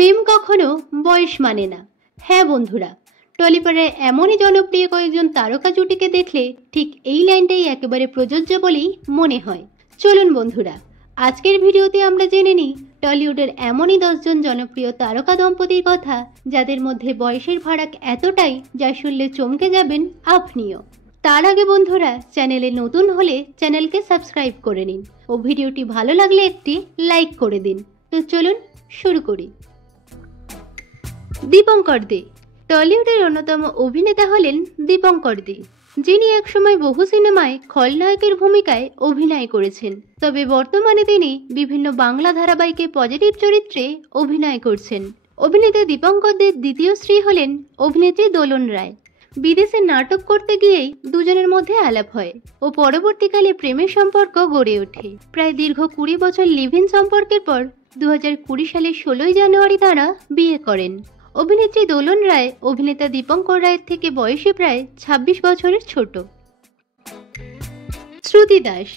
প্রেম কখনো বয়স মানে না। হ্যাঁ বন্ধুরা, টলিপাড়ায় এমনই জনপ্রিয় কয়েকজন তারকা জুটিকে দেখলে ঠিক এই লাইনটাই একেবারে প্রযোজ্য বলেই মনে হয়। চলুন বন্ধুরা, আজকের ভিডিওতে আমরা জেনে নিই টলিউডের এমনই 10 জন জনপ্রিয় তারকা দম্পতির কথা, যাদের মধ্যে বয়সের ফারাক এতটাই যা শুনলে চমকে যাবেন আপনিও। তার আগে বন্ধুরা, চ্যানেলে নতুন হলে চ্যানেলকে সাবস্ক্রাইব করে নিন ও ভিডিওটি ভালো লাগলে একটি লাইক করে দিন। তো চলুন শুরু করি। দীপঙ্কর দে। টলিউডের অন্যতম অভিনেতা হলেন দীপঙ্কর দে, যিনি একসময় বহু সিনেমায় খলনায়কের ভূমিকায় অভিনয় করেছেন। তবে বর্তমানে তিনি বিভিন্ন বাংলা ধারাবাহিকে পজিটিভ চরিত্রে অভিনয় করছেন। অভিনেতা দীপঙ্কর দের দ্বিতীয় স্ত্রী হলেন অভিনেত্রী দোলন রায়। বিদেশে নাটক করতে গিয়েই দুজনের মধ্যে আলাপ হয় ও পরবর্তীকালে প্রেমের সম্পর্ক গড়ে ওঠে। প্রায় দীর্ঘ 20 বছর লিভ ইন সম্পর্কের পর 2020 সালের 16 জানুয়ারি তারা বিয়ে করেন। অভিনেত্রী দোলন রায় অভিনেতা দীপঙ্কর রায়ের থেকে বয়সে প্রায় 26 বছরের ছোট। শ্রুতি দাস।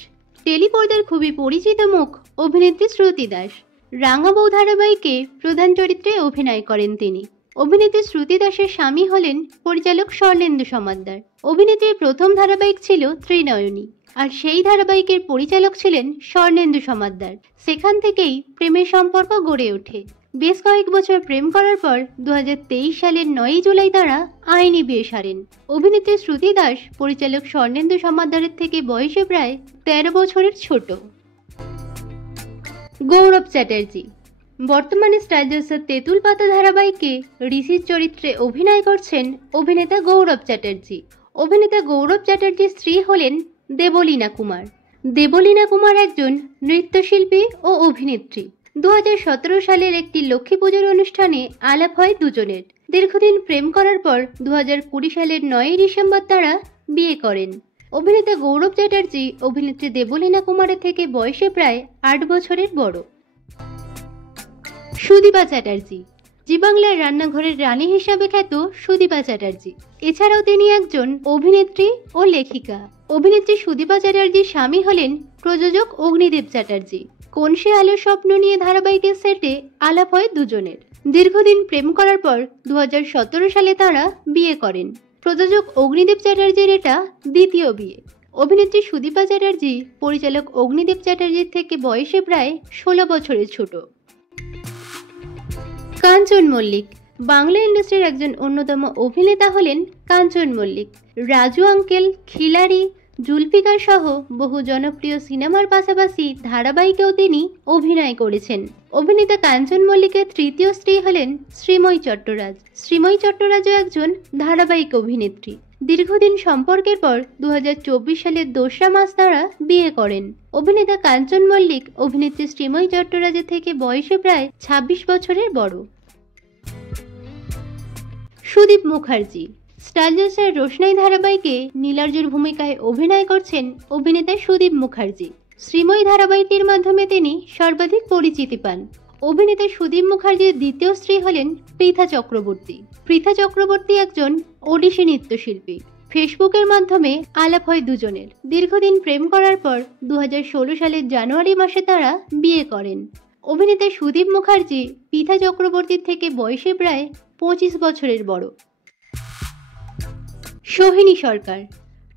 টেলিপর্দার খুবই পরিচিত মুখ অভিনেত্রী শ্রুতি দাস। রাঙা বউ ধারাবাহিকে প্রধান চরিত্রে অভিনয় করেন তিনি। অভিনেত্রী শ্রুতি দাসের স্বামী হলেন পরিচালক স্বর্ণেন্দু সমাদ্দার। অভিনেত্রীর প্রথম ধারাবাহিক ছিল ত্রিনয়নী, আর সেই ধারাবাহিকের পরিচালক ছিলেন স্বর্ণেন্দু সমাদ্দার। সেখান থেকেই প্রেমের সম্পর্ক গড়ে ওঠে। বেশ কয়েক বছর প্রেম করার পর 2023 সালের 9 জুলাই তারা আইনি বিয়ে সারেন। অভিনেত্রী শ্রুতি দাস পরিচালক স্বর্ণেন্দু সমাদ্দারের থেকে বয়সে প্রায় 13 বছরের ছোট। গৌরব চ্যাটার্জি। বর্তমানে স্টার জলসার তেঁতুল পাতা ধারাবাহিকে ঋষির চরিত্রে অভিনয় করছেন অভিনেতা গৌরব চ্যাটার্জি। অভিনেতা গৌরব চ্যাটার্জির স্ত্রী হলেন দেবলীনা কুমার। দেবলীনা কুমার একজন নৃত্যশিল্পী ও অভিনেত্রী। 2017 সালের একটি লক্ষ্মী পুজোর অনুষ্ঠানে আলাপ হয় দুজনের। দীর্ঘদিন প্রেম করার পর 2020 সালের 9 ডিসেম্বর তারা বিয়ে করেন। অভিনেতা গৌরব চ্যাটার্জি অভিনেত্রী দেবলীনা কুমারের থেকে বয়সে প্রায় 8 বছরের বড়। সুদীপা চ্যাটার্জি। জি বাংলার রান্নাঘরের রানী হিসাবে খ্যাত সুদীপা চ্যাটার্জি। এছাড়াও তিনি একজন অভিনেত্রী ও লেখিকা। অভিনেত্রী সুদীপা চ্যাটার্জির স্বামী হলেন প্রযোজক অগ্নিদেব চ্যাটার্জি। কোন সে আলোর স্বপ্ন নিয়ে ধারাবাহিকের সেটে আলাপ হয় দুজনের। দীর্ঘদিন প্রেম করার পর 2017 সালে তারা বিয়ে করেন। প্রযোজক অগ্নিদেব চ্যাটার্জির এটা দ্বিতীয় বিয়ে। অভিনেত্রী সুদীপা চ্যাটার্জি পরিচালক অগ্নিদেব চ্যাটার্জির থেকে বয়সে প্রায় 16 বছরের ছোট। কাঞ্চন মল্লিক। বাংলা ইন্ডাস্ট্রির একজন অন্যতম অভিনেতা হলেন কাঞ্চন মল্লিক। রাজু আঙ্কেল, খিলাড়ি, জুলফিকার সহ বহু জনপ্রিয় সিনেমার পাশাপাশি ধারাবাহিকেও তিনি অভিনয় করেছেন। অভিনেতা কাঞ্চন মল্লিকের তৃতীয় স্ত্রী হলেন শ্রীময়ী চট্টরাজ। শ্রীময়ী চট্টরাজও একজন ধারাবাহিক অভিনেত্রী। দীর্ঘদিন সম্পর্কের পর 2024 সালের 2রা মার্চ তারা বিয়ে করেন। অভিনেতা কাঞ্চন মল্লিক অভিনেত্রী শ্রীময়ী চট্টরাজের থেকে বয়সে প্রায় 26 বছরের বড়। সুদীপ মুখার্জি। স্টার জলসার রোশনাই ধারাবাহিকে নীলার্জুর ভূমিকায় অভিনয় করছেন অভিনেতা সুদীপ মুখার্জি। শ্রীময়ী ধারাবাহিকের মাধ্যমে তিনি সর্বাধিক পরিচিতি পান। অভিনেতা সুদীপ মুখার্জির দ্বিতীয় স্ত্রী হলেন পৃথা চক্রবর্তী। পৃথা চক্রবর্তী একজন ওডিশি নৃত্যশিল্পী। ফেসবুকের মাধ্যমে আলাপ হয় দুজনের। দীর্ঘদিন প্রেম করার পর 2016 সালের জানুয়ারি মাসে তারা বিয়ে করেন। অভিনেতা সুদীপ মুখার্জি পৃথা চক্রবর্তীর থেকে বয়সে প্রায় 25 বছরের বড়। সোহিনী সরকার।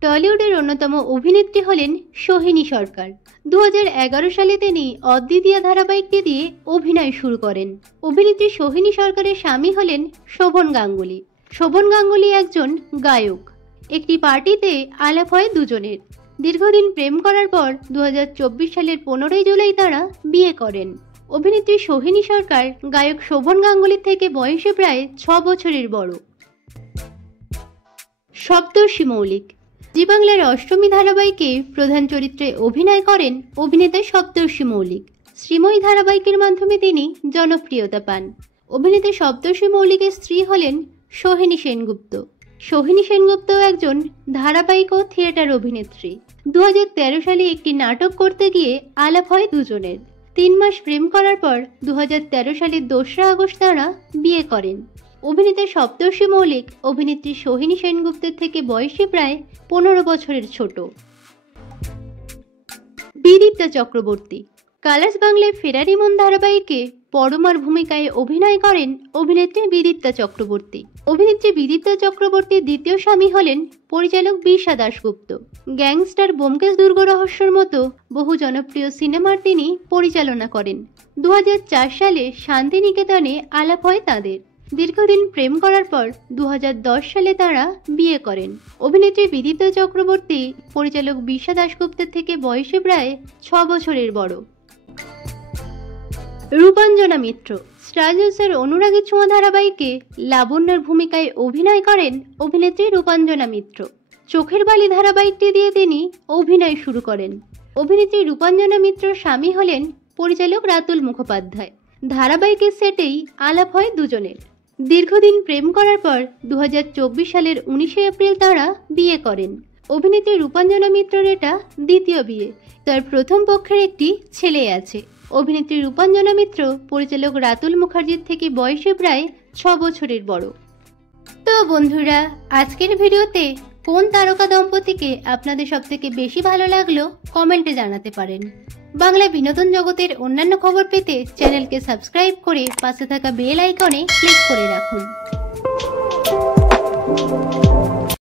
টলিউডের অন্যতম অভিনেত্রী হলেন সোহিনী সরকার। 2011 সালে তিনি অদ্বিতীয়া ধারাবাহিকটি দিয়ে অভিনয় শুরু করেন। অভিনেত্রী সোহিনী সরকারের স্বামী হলেন শোভন গাঙ্গুলি। শোভন গাঙ্গুলি একজন গায়ক। একটি পার্টিতে আলাপ হয় দুজনের। দীর্ঘদিন প্রেম করার পর 2024 সালের 15 জুলাই তারা বিয়ে করেন। অভিনেত্রী সোহিনী সরকার গায়ক শোভন গাঙ্গুলির থেকে বয়সে প্রায় 6 বছরের বড়। সপ্তর্ষি মৌলিক। জি বাংলার অষ্টমী ধারাবাহিকে প্রধান চরিত্রে অভিনয় করেন অভিনেতা সপ্তর্ষি মৌলিক। শ্রীময়ী ধারাবাহিকের মাধ্যমে তিনি জনপ্রিয়তা পান। অভিনেতা সপ্তর্ষি মৌলিকের স্ত্রী হলেন সোহিনী সেনগুপ্ত। সোহিনী সেনগুপ্ত একজন ধারাবাহিক ও থিয়েটার অভিনেত্রী। 2013 সালে একটি নাটক করতে গিয়ে আলাপ হয় দুজনের। 3 মাস প্রেম করার পর 2013 সালের 2রা আগস্ট তারা বিয়ে করেন। অভিনেতা সপ্তর্ষি মৌলিক অভিনেত্রী সোহিনী সেনগুপ্তের থেকে বয়সে প্রায় 15 বছরের ছোট। বিদীপ্তা চক্রবর্তী। কালার্স বাংলায় ফেরারি মন ধারাবাহিকে পরমার ভূমিকায় অভিনয় করেন অভিনেত্রী বিদিতা চক্রবর্তী। অভিনেত্রী বিদিতা চক্রবর্তীর দ্বিতীয় স্বামী হলেন পরিচালক বিশা দাশগুপ্ত। গ্যাংস্টার ব্যোমকেশ দুর্গ রহস্যর মতো বহু জনপ্রিয় সিনেমার তিনি পরিচালনা করেন। 2004 সালে শান্তিনিকেতনে আলাপ হয় তাঁদের। দীর্ঘদিন প্রেম করার পর 2010 সালে তারা বিয়ে করেন। অভিনেত্রী বিদিতা চক্রবর্তী পরিচালক বিশা দাশগুপ্তের থেকে বয়সে প্রায় 6 বছরের বড়। রূপাঞ্জনা মিত্র স্টার জলসার অনুরাগী ছোঁয়া ধারাবাহিকে লাবণ্যর ভূমিকায় অভিনয় করেন অভিনেত্রী রূপাঞ্জনা মিত্র। চোখের বালি ধারাবাহিকটি দিয়ে তিনি অভিনয় শুরু করেন। অভিনেত্রী রূপাঞ্জনা মিত্রর স্বামী হলেন পরিচালক রাতুল মুখোপাধ্যায়। ধারাবাহিকের সেটেই আলাপ হয় দুজনের। দীর্ঘদিন প্রেম করার পর 2024 সালের 19 এপ্রিল তারা বিয়ে করেন। অভিনেত্রী রূপাঞ্জনা মিত্রের এটা দ্বিতীয় বিয়ে। তার প্রথম পক্ষের একটি ছেলে আছে। অভিনেত্রী রূপাঞ্জনা মিত্র পরিচালক রাতুল মুখার্জির থেকে বয়সে প্রায় 6 বছরের বড়। তো বন্ধুরা, আজকের ভিডিওতে কোন তারকা দম্পতিকে আপনাদের সবথেকে বেশি ভালো লাগলো কমেন্টে জানাতে পারেন। বাংলা বিনোদন জগতের অন্যান্য খবর পেতে চ্যানেলকে সাবস্ক্রাইব করে পাশে থাকা বেল আইকনে ক্লিক করে রাখুন।